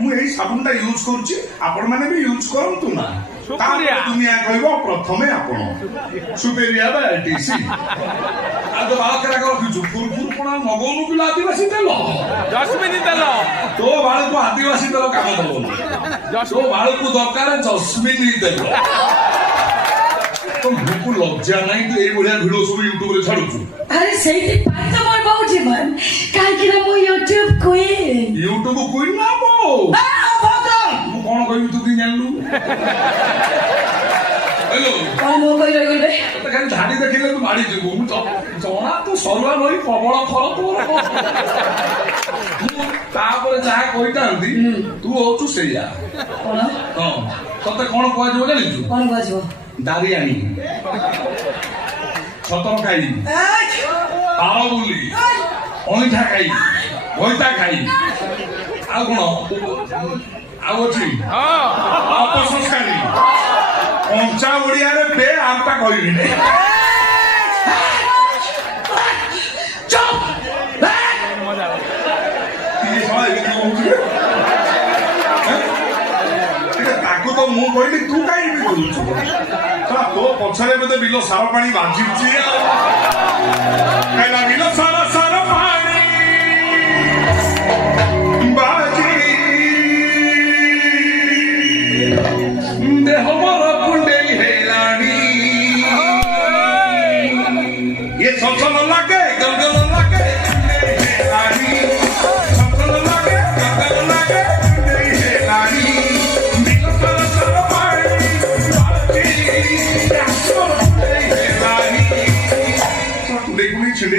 ମୁଁ ଏଇ ସାବୁନଟା ୟୁଜ କରୁଛି, ଆପଣ ମାନେ ବି ୟୁଜ କରନ୍ତୁ ନା। ଦୁନିଆ କହିବ ପ୍ରଥମେ ଆପଣ ସୁପେରିଆ ବା ଏଟିସି। ଆଉ ତ ବାଳ କେରାକ ରଖିଛୁ ଫୁରଫୁର କଣ ମଗଉନୁ ପିଲା ଆଦିବାସୀ ତେଲ, ଜସ୍ମିନି ତେଲ। ତୋ ବାଳକୁ ଆଦିବାସୀ ତେଲ କାମ ଦବନି, ତୋ ବାଳକୁ ଦରକାର ଜସ୍ମିନି ତେଲ। ମୁକୁ ଲଜ୍ଜା ନାହିଁ ତୁ ଏଇଭଳିଆ ଭିଡିଓ ସବୁ ୟୁଟ୍ୟୁବରେ ଛାଡୁଛୁ? ଆରେ ସେଇଥିପାଇଁ ତ ମୋର ବହୁ ଜୀବନ, କାହିଁକି ନା ମୁଁ ୟୁଟ୍ୟୁବ କୁଇନ୍। ୟୁଟ୍ୟୁବ କୁଇନ୍ ନା ମୁଁ କଣ କହିବି ତୁ କି ଜାଣିଲୁ? କଣ ମୁଁ କହି ରହିଗଲେ ଖାଲି ଧାଡି ଦେଖିଲେ ତୁ ମାଡି ଯିବୁ। ଜଣା ତୁ ସରୁଆ ନଈ ପ୍ରବଳ ଖର ତୋର। ମୁଁ ତାପରେ ଯାହା କହିଥାନ୍ତି ତୁ ହଉଛୁ ସେଇଆ। କଣ ହଁ ତତେ କଣ କୁହାଯିବ ଜାଣିଛୁ? କଣ କୁହାଯିବ? ଦାରିଆଣି, ଛତର ଖାଇ, ପାଳ ବୁଲି, ଅଇଁଠା ଖାଇ, ବଇତା ଖାଇ, ଆଉ କଣ ଆଉ ଅଛି ଅପସଂସ୍କାରୀ। କଞ୍ଚା ଓଡିଆରେ ବେ ଆରଟା କହିବି ନେ। ତାକୁ ତ ମୁଁ କହିଲି ତୁ କାହିଁକି କହୁଛୁ? ତୋ ପଛରେ ବୋଧେ ବିଲ ସାର ପାଣି ବାଜିଛି ଆଉ ବିଲ ସାର ପାଣି